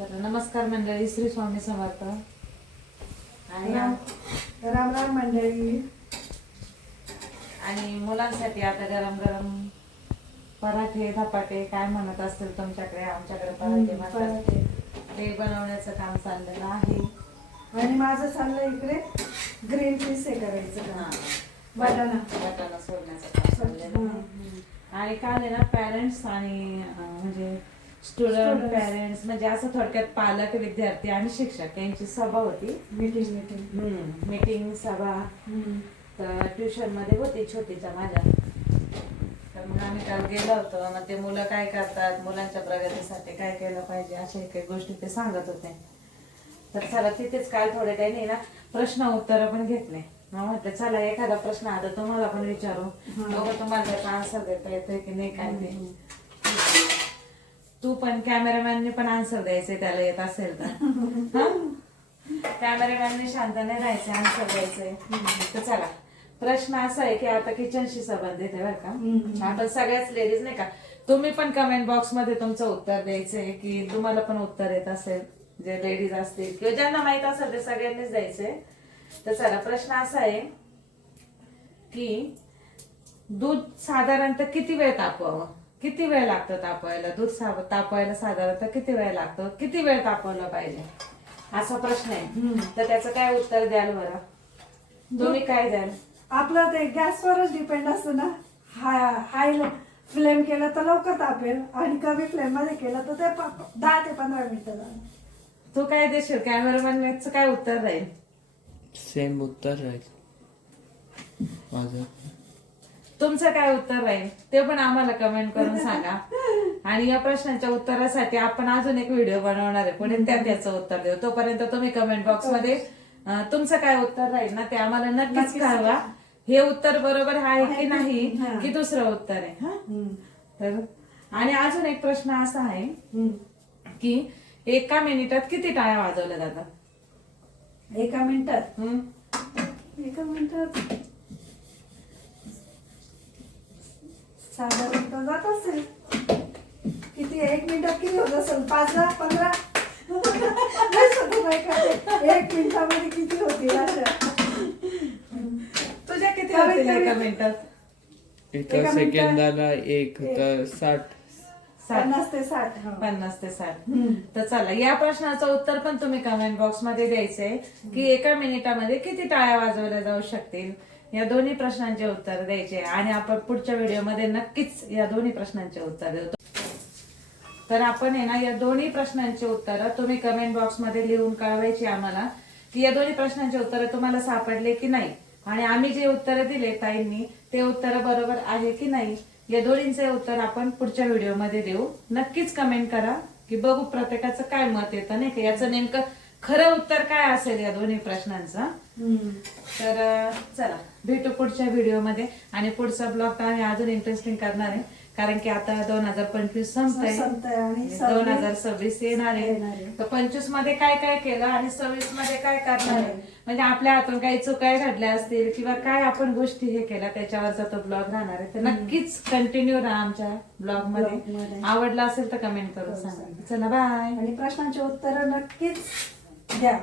तर नमस्कार मंडळी, श्री स्वामी समर्थ. आणि राम राम मंडळी. आणि मुलांसाठी आता गरम गरम पराठे धपाटे काय म्हणत असतील तुमच्याकडे, आमच्याकडे पराठे म्हणतात, ते बनवण्याचं काम चाललेलं आहे. आणि माझं चाललंय इकडे ग्रीन पीस हे करायचं काम, वाटाणा सोडण्याचं काम चाललेलं आहे. आणि काल आहे ना पॅरेंट्स आणि म्हणजे स्टुडंट पॅरेंट्स म्हणजे असं थोडक्यात पालक, विद्यार्थी आणि शिक्षक यांची सभा होती. मीटिंग सभा. तर ट्युशन मध्ये होती छोटीच्या माझ्या. तर मग आम्ही काल गेलो होतो. मग ते मुलं काय करतात, मुलांच्या प्रगतीसाठी काय केलं पाहिजे, अशा काही गोष्टी ते सांगत होते. तर चला तिथेच काल थोडे काही ना प्रश्न उत्तर पण घेतले. मग म्हटलं चला एखादा प्रश्न आता तुम्हाला पण विचारू, बघा तुम्हाला त्याचा आन्सर देता येतोय की नाही काय ते. तू पण कॅमेरामॅनने पण आन्सर द्यायचे त्याला येत असेल तर. कॅमेरामॅनने शांत नाही राहायचे, आन्सर द्यायचंय. तर चला प्रश्न असा आहे की आता किचनशी संबंधित आहे बरं का. आपण सगळ्याच लेडीज नाही का, तुम्ही पण कमेंट बॉक्स मध्ये तुमचं उत्तर द्यायचंय की तुम्हाला पण उत्तर येत असेल, जे लेडीज असतील किंवा ज्यांना माहित असेल ते सगळ्यांनीच द्यायचंय. तर चला प्रश्न असा आहे की दूध साधारणतः किती वेळ तापवावं, किती वेळ लागतो तापवायला, दूध तापवायला साधारणतः किती वेळ लागतो, किती वेळ तापवलं पाहिजे, असा प्रश्न आहे. तर त्याचं काय उत्तर द्याल बरं, तुम्ही काय द्याल? आपलं ते गॅसवरच डिपेंड असतं ना. हाय फ्लेम केलं तर लवकर तापेल आणि कमी फ्लेम मध्ये केलं तर ते 10 ते 15 मिनिटं जाईल. तू काय देशील, कॅमेरामॅनचं काय उत्तर राहील? सेम उत्तर राहील माझं. तुमचं काय उत्तर राहील ते पण आम्हाला कमेंट करून सांगा. आणि या प्रश्नांच्या उत्तरासाठी आपण अजून एक व्हिडिओ बनवणार आहे पुढे, त्याचं उत्तर देऊ. तोपर्यंत तुम्ही कमेंट बॉक्स मध्ये तुमचं काय उत्तर राहील ना ते आम्हाला नक्कीच कळवा. हे उत्तर बरोबर आहे की नाही, की दुसरं उत्तर आहे. तर आणि अजून एक प्रश्न असा आहे की एका मिनिटात किती टाळ्या वाजवल्या जातात? एका मिनिटात साधारणतः जात असेल किती, 1 मिनिटात किती होत असेल? 5, 15. 1 मिनिटामध्ये किती होतील अशा? तुझ्या किती होतील एका मिनिटात? एका सेकंदाला 1 तर 60. 50 ते 60. 50 ते 60. तर चला या प्रश्नाचं उत्तर पण तुम्ही कमेंट बॉक्स मध्ये द्यायचंय की एका मिनिटामध्ये किती टाळ्या वाजवल्या जाऊ शकतील. या दोन्ही प्रश्नांचे उत्तर द्यायचे आणि आपण पुढच्या व्हिडिओमध्ये नक्कीच या दोन्ही प्रश्नांचे उत्तर देऊ. तर आपण आहे ना या दोन्ही प्रश्नांची उत्तरं तुम्ही कमेंट बॉक्स मध्ये लिहून कळवायची आम्हाला की या दोन्ही प्रश्नांचे उत्तर तुम्हाला सापडले की नाही, आणि आम्ही जे उत्तर दिले ताईंनी ते उत्तर बरोबर आहे की नाही, या दोन्हींचे उत्तर आपण पुढच्या व्हिडिओमध्ये देऊ. नक्कीच कमेंट करा की बघू प्रत्येकाचं काय मत येतं नाही का, याचं नेमकं खरं उत्तर काय असेल या दोन्ही प्रश्नांचं. तर चला भेटू पुढच्या व्हिडिओमध्ये. आणि पुढचा ब्लॉग तर आम्ही अजून इंटरेस्टिंग करणार आहे, कारण की आता 2025 संपतंय आणि 2026 येणार आहे. तर 25 मध्ये काय काय केलं आणि 26 मध्ये काय करणार आहे, म्हणजे आपल्या हातून काही चुका घडल्या असतील किंवा काय आपण गोष्टी हे केल्या त्याच्यावरचा तो ब्लॉग राहणार आहे. तर नक्कीच कंटिन्यू राहा आमच्या ब्लॉग मध्ये. आवडला असेल तर कमेंट करून सांगा. चला बाय. आणि प्रश्नांची उत्तरं नक्कीच द्या.